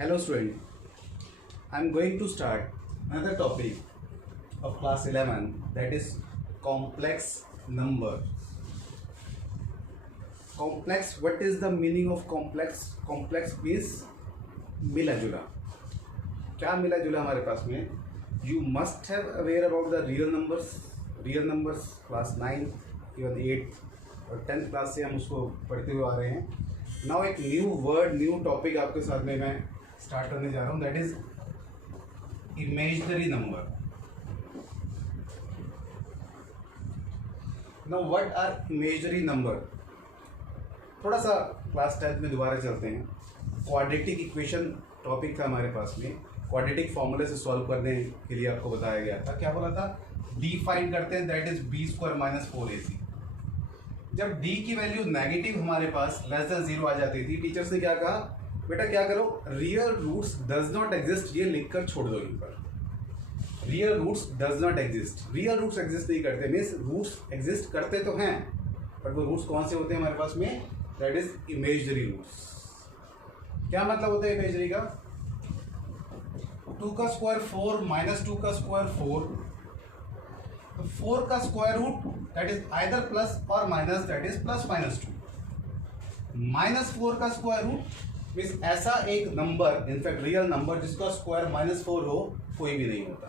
Hello student, I am going to start another topic of class 11, that is complex number. Complex, what is the meaning of complex? Complex means मिला जुला. क्या मिला जुला हमारे पास में? You must have aware about the real numbers class 9 even 8 और 10th class से हम उसको पढ़ते हुए आ रहे हैं. नाउ एक न्यू वर्ड, न्यू टॉपिक आपके साथ में मैं स्टार्ट करने जा रहा हूँ, that is imaginary number. Now what are imaginary number? थोड़ा सा क्लास 10th में दोबारा चलते हैं. क्वाड्रेटिक इक्वेशन टॉपिक था हमारे पास में. क्वाड्रेटिक फॉर्मूले से सॉल्व करने के लिए आपको बताया गया था. क्या बोला था? डिफाइन करते हैं, that is B square minus 4ac. जब d की वैल्यू नेगेटिव हमारे पास लेस देन 0 आ जाती थी, टीचर्स ने क्या कहा, बेटा क्या करो, real roots does not exist, ये लिखकर छोड़ दो इन पर. Real roots does not exist. Real roots exist नहीं करते, मीन्स रूट्स एग्जिस्ट करते तो हैं, बट वो रूट्स कौन से होते हैं हमारे पास में? That is imaginary roots. क्या मतलब होता है इमेजिनरी का? 2 का स्क्वायर 4 माइनस 2 का स्क्वायर 4, तो 4 का square root that is either plus or minus, that is plus minus 2. Minus 4 का स्क्वायर रूट मीन्स ऐसा एक नंबर, इनफैक्ट रियल नंबर जिसका स्क्वायर माइनस 4 हो, कोई भी नहीं होता.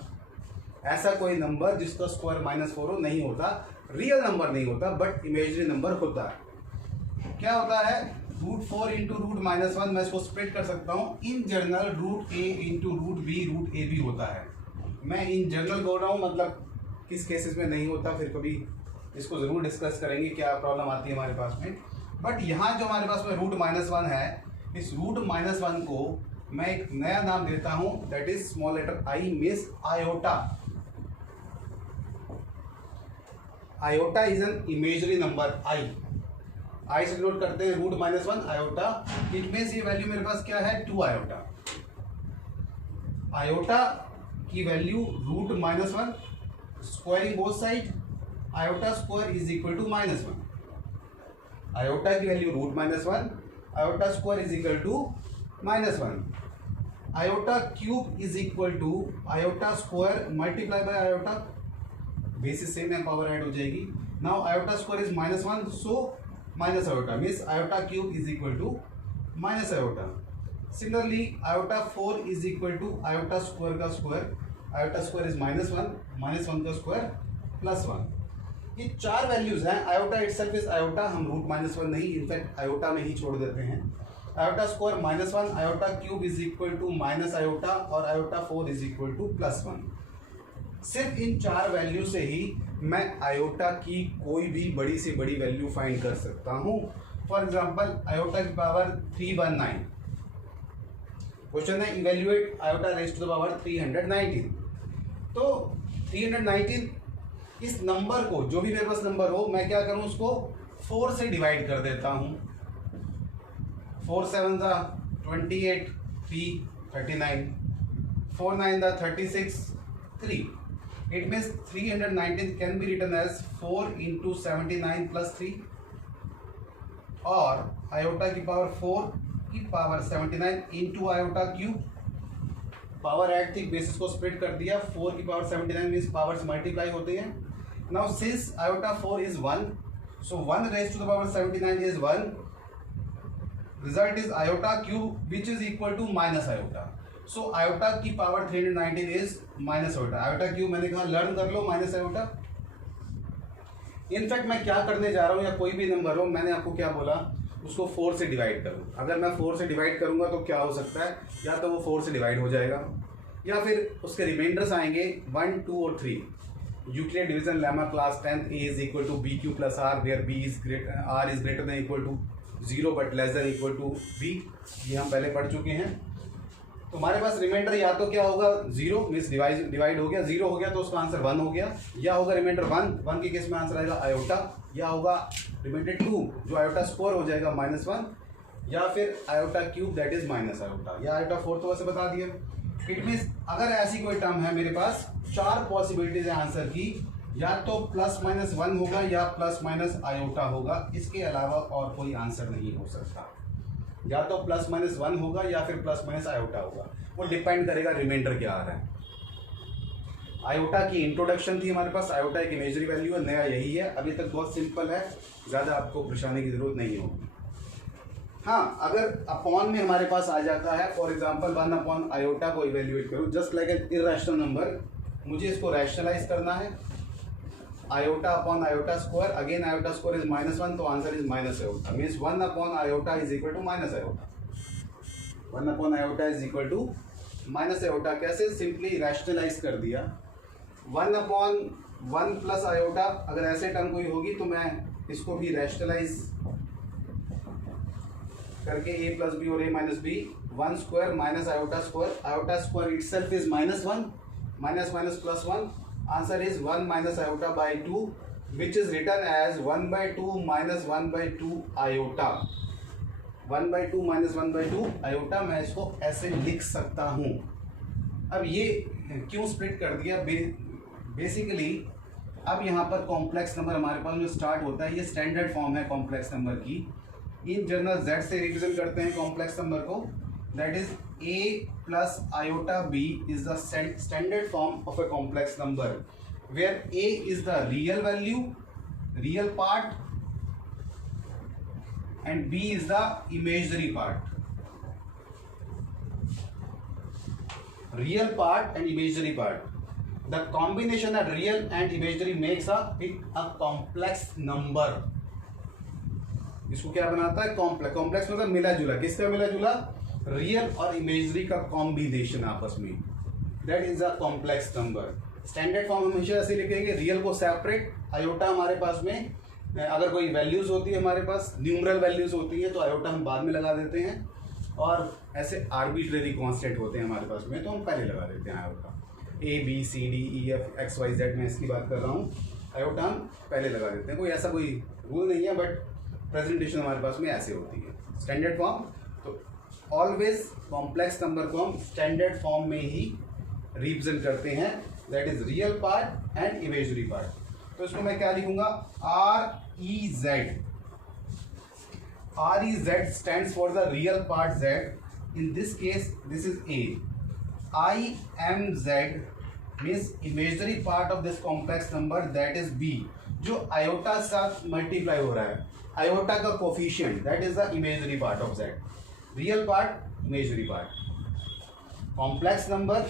ऐसा कोई नंबर जिसका स्क्वायर माइनस 4 हो नहीं होता. रियल नंबर नहीं होता, बट इमेजिनरी नंबर होता है. क्या होता है? रूट 4 इंटू रूट माइनस 1, मैं इसको स्प्लिट कर सकता हूँ. In general root a into root b root a भी होता है. मैं इन जनरल बोल रहा हूँ, मतलब किस केसेस में नहीं होता, फिर कभी इसको ज़रूर डिस्कस करेंगे क्या प्रॉब्लम आती है हमारे पास में. बट यहाँ जो हमारे पास में रूट माइनस 1 है, इस रूट माइनस 1 को मैं एक नया नाम देता हूँ, that is small letter i means iota. Iota is an imaginary number. I से नोट करते हैं root minus 1 iota. It means ये वैल्यू मेरे पास क्या है? 2 आयोटा. आयोटा की value root minus 1, squaring both side, iota square is equal to minus 1. Iota की value root minus 1, iota square is equal to minus 1. Iota cube is equal to iota square multiply by iota. Basis same है, power add हो जाएगी. Now iota square is minus 1, so minus iota means iota cube is equal to minus iota. Similarly iota 4 is equal to iota square का square. Iota square is minus 1 का square plus 1. ये 4 values हैं. Iota itself is iota, हम root minus 1 नहीं, in fact iota में ही छोड़ देते हैं. Iota square minus 1, iota cube is equal to minus iota और iota 4 is equal to plus 1. सिर्फ इन 4 वैल्यू से ही मैं आयोटा की कोई भी बड़ी से बड़ी वैल्यू फाइंड कर सकता हूँ. फॉर एग्जाम्पल आयोटा की पावर 319. क्वेश्चन है evaluate iota raise to the power 319. तो 319 इस नंबर को, जो भी मेरे पास नंबर हो, मैं क्या करूं, उसको 4 से डिवाइड कर देता हूं. 4 7 दा 28, 3 39, 4 9 दा 36, 3. It means 319 can be written as 4 into 79 plus 3, और आयोटा की पावर 4 की power 79 into iota cube. Power add थी, बेसिस को स्प्लिट कर दिया. 4 की पावर 79 मीन्स पावर्स मल्टीप्लाई होते हैं. Now since iota 4 is 1, so 1 raise to the power 79 is 1. Result is iota cube which is equal to minus iota. So iota की power 319 is minus iota. Iota cube मैंने कहा learn कर लो, minus iota. In fact मैं क्या करने जा रहा हूँ, या कोई भी नंबर हो, मैंने आपको क्या बोला, उसको 4 से डिवाइड करूँ. अगर मैं 4 से डिवाइड करूँगा तो क्या हो सकता है, या तो वो 4 से डिवाइड हो जाएगा, या फिर उसके रिमाइंडर्स आएंगे 1 2 और 3. Euclid division lemma class 10 a is equal to b q plus r, where b is r is greater than equal to 0 but less than equal to b. ये हम पहले पढ़ चुके हैं. तो हमारे पास रिमाइंडर या तो क्या होगा 0 मीन्स डिवाइड हो गया, 0 हो गया तो उसका आंसर 1 हो गया, या होगा रिमाइंडर 1 के केस में आंसर आएगा आयोटा, या होगा रिमाइंडर 2 जो आयोटा स्क्वायर हो जाएगा माइनस 1, या फिर iota cube that is minus iota, या आयोटा 4 तो वैसे बता दिया. इट मीन्स अगर ऐसी कोई टर्म है मेरे पास, 4 पॉसिबिलिटीज है आंसर की, या तो प्लस माइनस 1 होगा या प्लस माइनस आयोटा होगा. इसके अलावा और कोई आंसर नहीं हो सकता. या तो प्लस माइनस 1 होगा या फिर प्लस माइनस आयोटा होगा, वो डिपेंड करेगा रिमाइंडर क्या आ रहा है। आयोटा की इंट्रोडक्शन थी हमारे पास, आयोटा एक इमेजरी वैल्यू है, नया यही है, अभी तक बहुत सिंपल है, ज़्यादा आपको परेशानी की जरूरत नहीं होगी। हाँ, अगर अपॉन में हमारे पास आ जाता है, फॉर एग्जांपल 1 अपॉन आयोटा को इवेल्युएट करूँ, just like an irrational number, मुझे इसको रैशनलाइज करना है, iota upon iota square, again iota square is -1, तो answer is minus iota, means 1 upon iota is equal to minus iota, 1 upon iota is equal to minus iota. कैसे? Simply rationalise कर दिया, 1 upon 1 plus iota, अगर ऐसे term कोई होगी तो मैं इसको भी रैशनलाइज करके a प्लस बी और a minus b, 1 square minus iota square itself is -1, minus minus plus 1, answer is 1 minus iota by 2, which is written as 1/2 minus 1/2 iota, 1/2 minus 1/2 iota, मैं इसको ऐसे लिख सकता हूँ। अब ये क्यों स्प्लिट कर दिया? बेसिकली अब यहाँ पर कॉम्प्लेक्स नंबर हमारे पास जो स्टार्ट होता है, ये स्टैंडर्ड फॉर्म है कॉम्प्लेक्स नंबर की, इन जनरल z से रिप्रेजेंट करते हैं कॉम्प्लेक्स नंबर को, that is a plus iota b is the standard form of a complex number, where a is the real value, real part, and b is the imagery part, real part and imaginary part. The combination of real and imaginary makes a complex number. इसको क्या बनाता है? Complex. Complex मतलब मिला जुला, किसका मिला जुला? रियल और इमेजरी का कॉम्बिनेशन आपस में, that is a complex number. Standard form हमेशा ऐसे लिखेंगे, रियल को सेपरेट, आयोटा हमारे पास में अगर कोई वैल्यूज होती है हमारे पास, न्यूमरल वैल्यूज होती है तो आयोटा हम बाद में लगा देते हैं, और ऐसे आर्बिट्रेरी कांस्टेंट होते हैं हमारे पास में तो हम पहले लगा देते हैं iota. A b c d e f x y z, मैं इसकी बात कर रहा हूँ, आयोटा हम पहले लगा देते हैं, कोई ऐसा कोई रूल नहीं है, बट प्रेजेंटेशन हमारे पास में ऐसे होती है स्टैंडर्ड फॉर्म। तो ऑलवेज कॉम्प्लेक्स नंबर को हम स्टैंडर्ड फॉर्म में ही रिप्रेजेंट करते हैं, that is real part and imagery part. तो इसको मैं क्या लिखूंगा? REZ stands for the real part Z. In this case, this is A. IMZ means imaginary part of this complex number, that is B. जो iota के साथ multiply हो रहा है, आयोटा का coefficient, that is the imaginary part of Z. Real part, imaginary part. Complex number,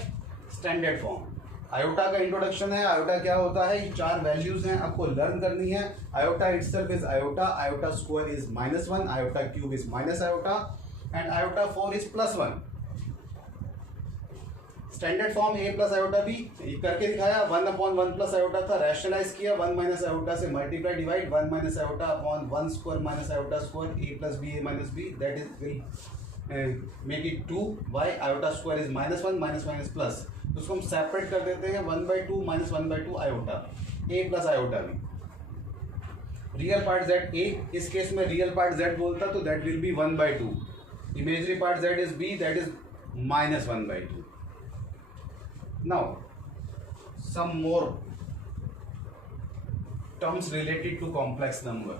standard form. Iota का introduction है। Iota क्या होता है? ये 4 वैल्यूज हैं, आपको लर्न करनी है। Iota itself is iota, iota square is -1, iota cube is minus iota, and iota 4 is +1। Standard form a plus iota b करके दिखाया, 1 अपॉन 1 प्लस आयोटा था, रैशनलाइज किया, 1 माइनस आयोटा से multiply divide, 1 minus iota upon 1 square minus iota square, a plus b a minus b, that is will make it 2, why iota square is -1 minus minus plus, तो उसको हम separate कर देते हैं, 1/2 minus 1/2 iota, a plus iota b। Real part z a, इस case में real part z बोलता तो that will be 1/2, imagery part z is b, that is -1/2। Now, some more terms related to complex number.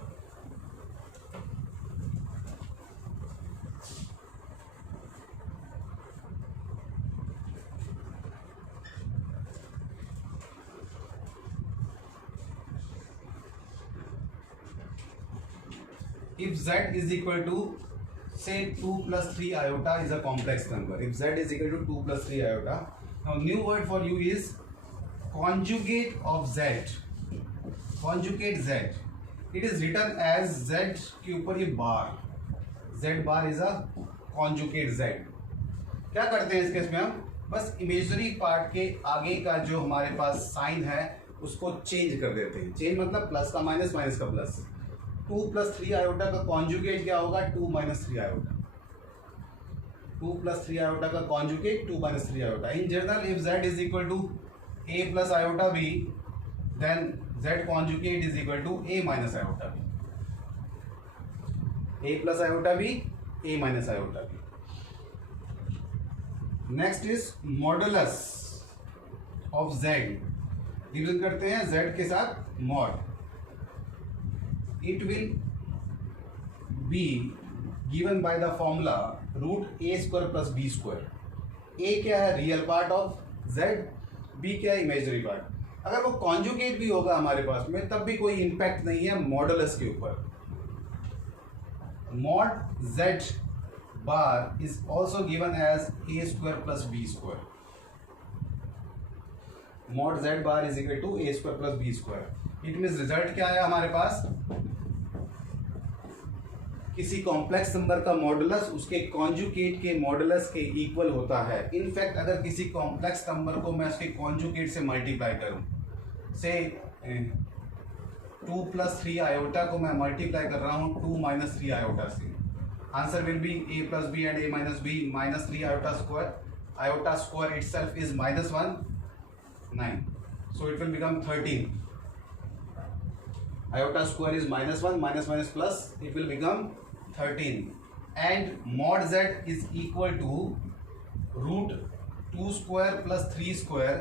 If z is equal to, say, 2 plus 3 iota is a complex number. If z is equal to 2 plus 3 iota, now new word for you is conjugate of z. Conjugate z. It is written as z के ऊपर ये बार, z bar is a conjugate z. क्या करते हैं इस case में हम? बस इमेजरी पार्ट के आगे का जो हमारे पास साइन है उसको चेंज कर देते हैं। चेंज मतलब प्लस का माइनस, माइनस का प्लस। 2 प्लस 3 आयोटा का कॉन्जुगेट क्या होगा? 2 माइनस 3 आयोटा। 2 प्लस 3 आयोटा का conjugate 2 minus 3 iota. In general if z is equal to a plus iota b, then z conjugate is equal to a minus iota b। a plus iota b, a minus iota b। Next is modulus of z। Division करते हैं z के साथ mod. It will be given by the formula root a square plus b square. A क्या है, real part of z, b क्या है, imagery part. अगर वो कॉन्जुगेट भी होगा हमारे पास में तब भी कोई इम्पैक्ट नहीं है मॉडुलस के ऊपर। Mod z bar is also given as a square plus b square. Mod z bar is equal to a square plus b square. It means result क्या है हमारे पास, किसी कॉम्प्लेक्स नंबर का मॉडुलस उसके कॉन्जुगेट के मॉडुलस के equal होता है। इनफैक्ट अगर किसी कॉम्प्लेक्स नंबर को मैं उसके कॉन्जुगेट से मल्टीप्लाई करूं, से 2 + 3 आयोटा को मैं मल्टीप्लाई कर रहा हूं 2 - 3 आयोटा से, answer will be a + b and a - b -3 iota square. Iota square itself is -1, 9, so it will become 13. Iota square is -1, minus plus, it will become 13, and mod z is equal to root 2 square plus 3 square,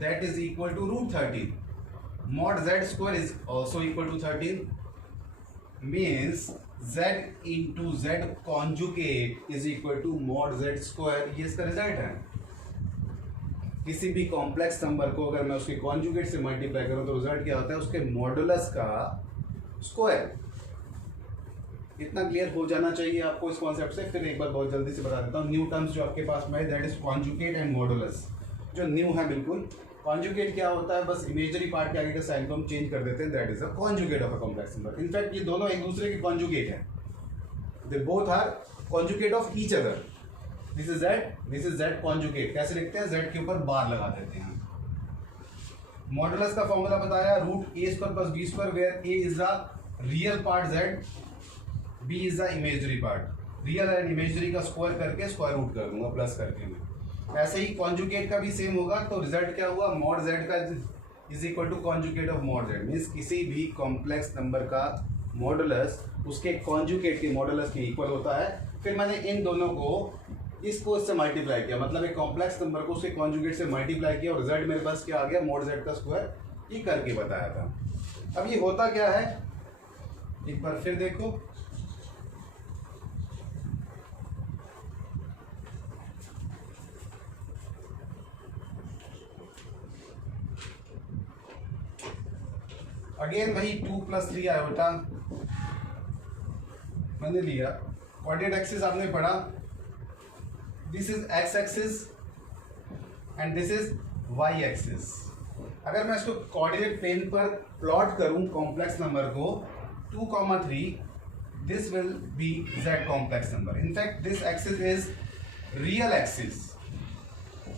that is equal to root 13. Mod z square is also equal to 13, means z into z conjugate is equal to mod z square। ये इसका result है। किसी भी complex number को अगर मैं उसके conjugate से मल्टीप्लाई करूं तो रिजल्ट क्या होता है, उसके मॉडुलस का स्क्वायर। इतना क्लियर हो जाना चाहिए आपको इस कॉन्सेप्ट से। फिर एक बार बहुत जल्दी से बता देता हूँ न्यू टर्म्स जो आपके पास में है, that is conjugate and modulus, जो न्यू है बिल्कुल। कॉन्जुगेट क्या होता है, बस इमेजरी पार्ट के आगे का साइन को हम चेंज कर देते हैं, that is a conjugate of a complex number. In fact ये दोनों एक दूसरे के कॉन्जुगेट हैं, they both are conjugate of each other. This is z conjugate. कैसे लिखते हैं, जेड के ऊपर बार लगा देते हैं। मॉडुलस का फॉर्मूला बताया, root a square plus b square, where a is the real part z, b is the imagery part. Real and imagery का स्क्वायर करके स्क्वायर रूट कर दूंगा प्लस करके मैं। ऐसे ही कॉन्जुगेट का भी सेम होगा। तो रिजल्ट क्या हुआ, मॉड जेड का is equal to conjugate of mod z, means किसी भी कॉम्प्लेक्स नंबर का मॉडुलस उसके कॉन्जुगेट के मॉडुलस के इक्वल होता है। फिर मैंने इन दोनों को इसको इससे मल्टीप्लाई किया, मतलब एक कॉम्प्लेक्स नंबर को उसके कॉन्जुगेट से मल्टीप्लाई किया और रिजल्ट मेरे पास क्या आ गया, मॉड जेड का स्क्वायर, ये करके बताया था। अब ये होता क्या है, एक बार फिर देखो। अगेन वही 2 + 3 आयोटा मैंने लिया। कोऑर्डिनेट एक्सिस आपने पढ़ा, this is x axis and this is y axis. अगर मैं इसको कोऑर्डिनेट प्लेन पर प्लॉट करूं कॉम्प्लेक्स नंबर को 2, 3, this will be z complex number. In fact this axis is real axis,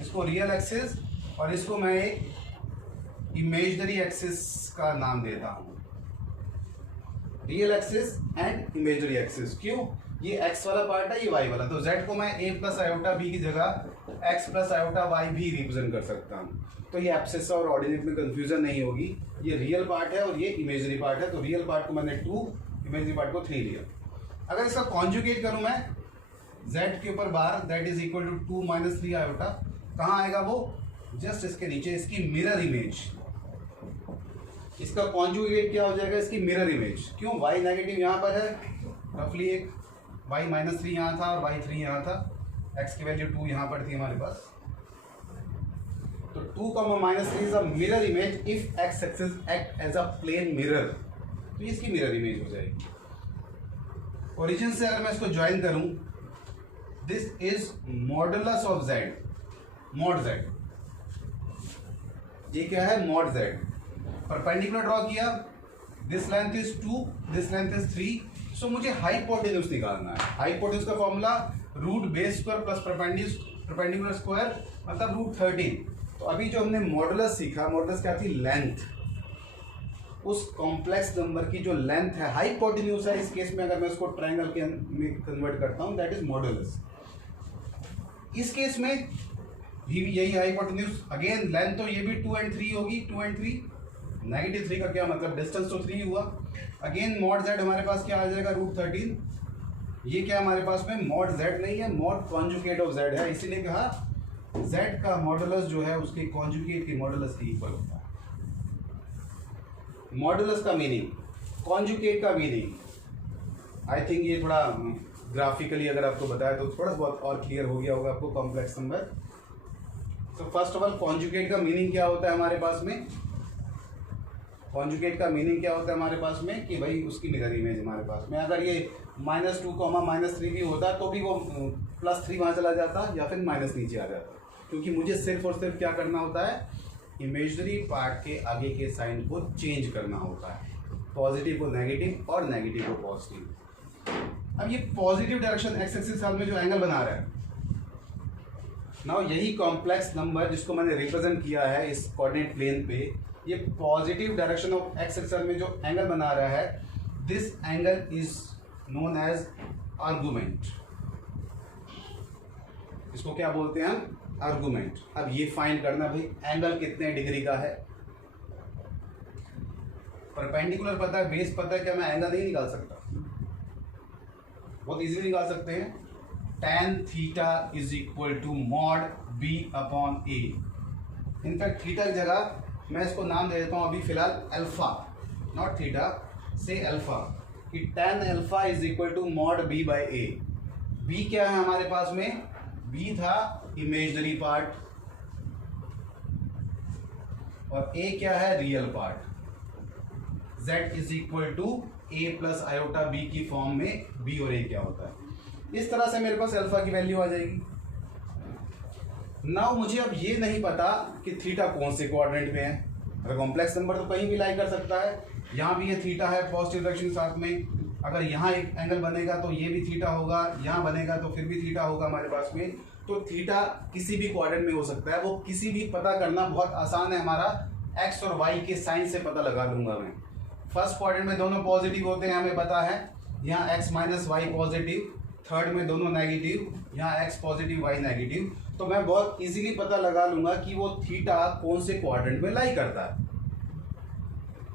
इसको रियल एक्सिस और इसको मैं एक इमेजनरी एक्सिस का नाम देता हूं, real axis and imaginary axis. क्यों, ये x वाला पार्ट है, ये y वाला, तो z को मैं a + आयोटा b की जगह x + आयोटा y भी रिप्रेजेंट कर सकता हूँ। तो ये एब्सिस और ऑर्डिनेट में कंफ्यूजन नहीं होगी। ये रियल पार्ट है और ये इमेजनरी पार्ट है, तो रियल पार्ट को मैंने 2, इमेजनरी पार्ट को 3 लिया। अगर इसका कॉन्जुगेट करूँ मैं z के ऊपर bar, that is equal to 2 - 3 iota, कहाँ आएगा वो, जस्ट इसके नीचे, इसकी मिरर इमेज। इसका कॉन्जुगेट क्या हो जाएगा, इसकी मिरर इमेज। क्यों, y नेगेटिव यहाँ पर है, रफली एक y -3 यहाँ था और y 3 यहाँ था, x की वैल्यू 2 यहाँ पर थी हमारे पास। तो 2, -3 is a mirror image if x axis act as a plane mirror, तो ये इसकी मिरर इमेज हो जाएगी। ओरिजिन से अगर मैं इसको ज्वाइन करूं, this is modulus of z, mod z। ये क्या है, मॉड z। परपेंडिकुलर ड्रॉ किया, this length is 2, this length is 3, so मुझे हाइपोटेन्यूज निकालना है। हाइपोटेन्यूज का formula root base square plus perpendicular square, मतलब रूट 13। तो अभी जो हमने मॉडुलस सीखा, मॉडुलस क्या थी, लेंथ। उस कॉम्प्लेक्स नंबर की जो लेंथ है, हाइपोटेन्यूज है इस केस में, अगर मैं उसको ट्रायंगल के में कन्वर्ट करता हूँ, दैट इज मॉडुलस। इस केस में भी यही हाइपोटेन्यूज, अगेन लेंथ तो ये भी 2 और 3 होगी, 2 और 3, -3 का क्या मतलब, डिस्टेंस तो 3 हुआ। अगेन मॉड z हमारे पास क्या आ जाएगा, रूट 13। ये क्या हमारे पास में, मॉड z नहीं है, मॉड कॉन्जुगेट ऑफ z है, इसीलिए कहा z का मॉडुलस जो है उसके कॉन्जुगेट के मॉडुलस के इक्वल होता है। मॉडुलस का मीनिंग, कॉन्जुगेट का मीनिंग, आई थिंक ये थोड़ा ग्राफिकली अगर आपको बताया तो थोड़ा बहुत और क्लियर हो गया होगा आपको कॉम्प्लेक्स नंबर। तो फर्स्ट ऑफ ऑल कॉन्जुगेट का मीनिंग क्या होता है हमारे पास में, कॉन्जुगेट का मीनिंग क्या होता है हमारे पास में कि भाई उसकी मिरर इमेज हमारे पास में, अगर ये -2, -3 भी होता तो भी वो +3 वहाँ चला जाता या फिर माइनस नीचे आ जाता, क्योंकि मुझे सिर्फ और सिर्फ क्या करना होता है, इमेजनरी पार्ट के आगे के साइन को चेंज करना होता है, पॉजिटिव को नेगेटिव और नेगेटिव को पॉजिटिव। अब ये पॉजिटिव डायरेक्शन एक्स एक्सिस में जो एंगल बना रहा है नाउ, यही कॉम्प्लेक्स नंबर जिसको मैंने रिप्रेजेंट किया है इस कोऑर्डिनेट प्लेन पे, ये positive direction of x axis में जो एंगल बना रहा है, this angle is known as argument. इसको क्या बोलते हैं हम, आर्गुमेंट। अब ये फाइंड करना भाई एंगल कितने डिग्री का है, परपेंडिकुलर पता है, बेस पता है, क्या मैं एंगल नहीं निकाल सकता, बहुत इजीली निकाल सकते हैं। tan theta is equal to mod b upon a। In fact theta की जगह मैं इसको नाम दे देता हूं अभी फिलहाल alpha, not theta, say alpha, कि tan alpha is equal to mod b by a। b क्या है हमारे पास में, b था इमेजनरी पार्ट और a क्या है, real part. z is equal to a plus iota b की फॉर्म में b और a क्या होता है, इस तरह से मेरे पास अल्फा की वैल्यू आ जाएगी। नाउ मुझे अब ये नहीं पता कि थीटा कौन से क्वाड्रेंट में है, अगर कॉम्प्लेक्स नंबर तो कहीं भी लाई कर सकता है, यहाँ भी ये थीटा है पॉजिटिव डायरेक्शन साथ में, अगर यहाँ एक एंगल बनेगा तो ये भी थीटा होगा, यहाँ बनेगा तो फिर भी थीटा होगा हमारे पास में। तो थीटा किसी भी क्वाड्रेंट में हो सकता है, वो किसी भी पता करना बहुत आसान है हमारा, एक्स और वाई के साइन से पता लगा लूंगा मैं। फर्स्ट क्वाड्रेंट में दोनों पॉजिटिव होते हैं हमें पता है, यहाँ x minus y positive, third में दोनों नेगेटिव, यहाँ एक्स पॉजिटिव वाई नेगेटिव, तो मैं बहुत इजीली पता लगा लूंगा कि वो थीटा कौन से क्वाड्रेंट में लाई करता है।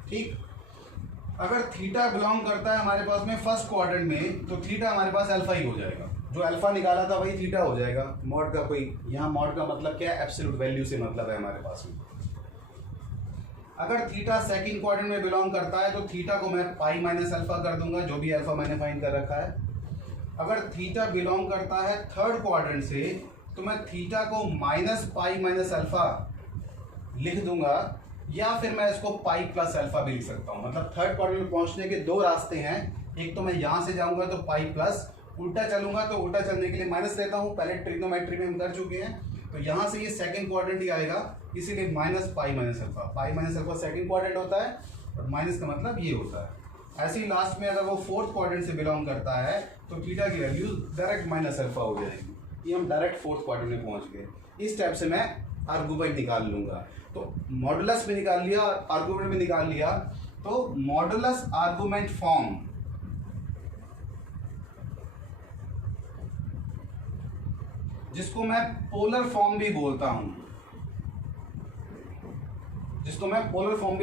ठीक, अगर थीटा बिलोंग करता है हमारे पास में फर्स्ट क्वाड्रेंट में, तो थीटा हमारे पास अल्फा ही हो जाएगा, जो अल्फा निकाला था वही थीटा हो जाएगा। मॉड का कोई, यहाँ मॉड का मतलब क्या है, एब्सोल्यूट वैल्यू से मतलब है हमारे पास में। अगर थीटा सेकंड क्वाड्रेंट में बिलोंग करता है तो थीटा को मैं पाई माइनस अल्फा कर दूंगा, जो भी अल्फा मैंने फाइंड कर रखा है। अगर थीटा बिलोंग करता है थर्ड क्वाड्रेंट से, तो मैं थीटा को माइनस पाई माइनस अल्फा लिख दूंगा, या फिर मैं इसको पाई प्लस अल्फा भी लिख सकता हूँ। मतलब थर्ड क्वाड्रेंट में पहुंचने के दो रास्ते हैं, एक तो मैं यहाँ से जाऊंगा तो पाई प्लस, उल्टा चलूंगा तो उल्टा चलने के लिए माइनस लेता हूँ, पहले ट्रिग्नोमेट्री में हम कर चुके हैं, तो यहाँ से ये सेकंड क्वाड्रेंट ही आएगा, इसीलिए minus pi minus alpha. Pi minus alpha second quadrant होता है और माइनस का मतलब ये होता है। ऐसे ही लास्ट में अगर वो फोर्थ क्वाड्रेंट से बिलोंग करता है तो थीटा की वैल्यू डायरेक्ट माइनस अल्फा हो जाएगी। ये हम डायरेक्ट फोर्थ क्वाड्रेंट में पहुंच गए। इस टाइप से मैं आर्गुमेंट निकाल लूंगा। तो मॉडुलस में निकाल लिया, आर्गुमेंट में निकाल लिया, तो मॉडुलस आर्गुमेंट फॉर्म, जिसको मैं पोलर फॉर्म भी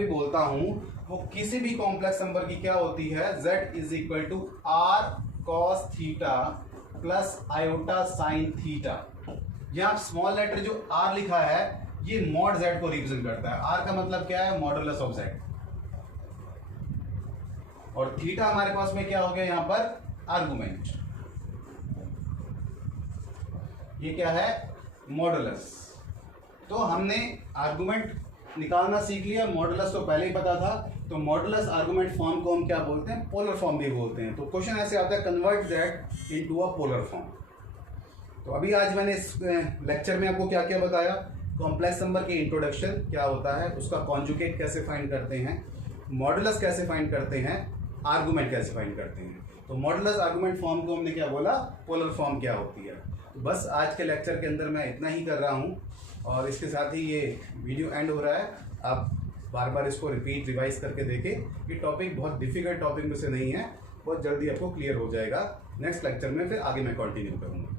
बोलता हूं, वो किसी भी कॉम्प्लेक्स नंबर की क्या होती है, z is equal to r cos theta plus iota sine theta. यहाँ स्मॉल लेटर जो r लिखा है ये मॉड z को रिप्रेजेंट करता है। r का मतलब क्या है, मॉडुलस ऑफ z, और थीटा हमारे पास में क्या हो गया यहाँ पर, आर्गुमेंट। ये क्या है, मॉडुलस। तो हमने आर्गुमेंट निकालना सीख लिया, मॉडुलस तो पहले ही पता था। तो मॉडुलस आर्गुमेंट फॉर्म को हम क्या बोलते हैं, पोलर फॉर्म भी बोलते हैं। तो क्वेश्चन ऐसे आता है, convert that into a polar form. तो अभी आज मैंने इस लेक्चर में आपको क्या क्या बताया, कॉम्प्लेक्स नंबर की इंट्रोडक्शन क्या होता है, उसका कॉन्जुगेट कैसे फाइंड करते हैं, मॉडुलस कैसे फाइंड करते हैं, आर्गुमेंट कैसे फाइंड करते हैं। तो मॉडुलस आर्गुमेंट फॉर्म को हमने क्या बोला, पोलर फॉर्म क्या होती है। तो बस आज के लेक्चर के अंदर मैं इतना ही कर रहा हूँ, और इसके साथ ही ये वीडियो एंड हो रहा है। आप बार बार इसको रिपीट रिवाइज करके देखें। ये टॉपिक बहुत डिफिकल्ट टॉपिक में से नहीं है, बहुत जल्दी आपको क्लियर हो जाएगा। नेक्स्ट लेक्चर में फिर आगे मैं कंटिन्यू करूँगा।